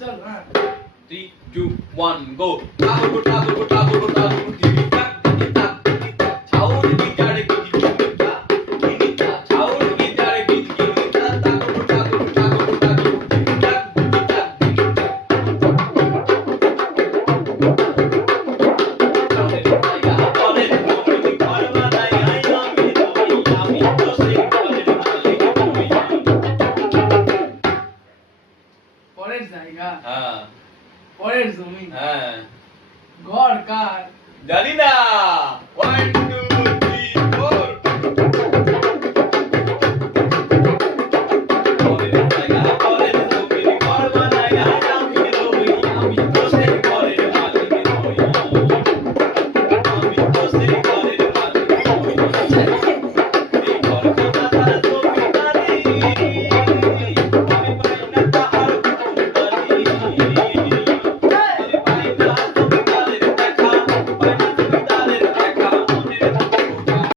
চল 3 2 1 go টাবুর টাবুর টাবুর টাবুর দিবি তাক দিবি তাক দিবি তাক ছাউর গিটারে গিজি গিটা গিটা ছাউর গিটারে গিজি গিটা টাবুর টাবুর টাবুর টাবুর দিবি তাক দিবি তাক দিবি পরের জায়গা হ্যাঁ পরের জমি হ্যাঁ ঘর কার জানি না 1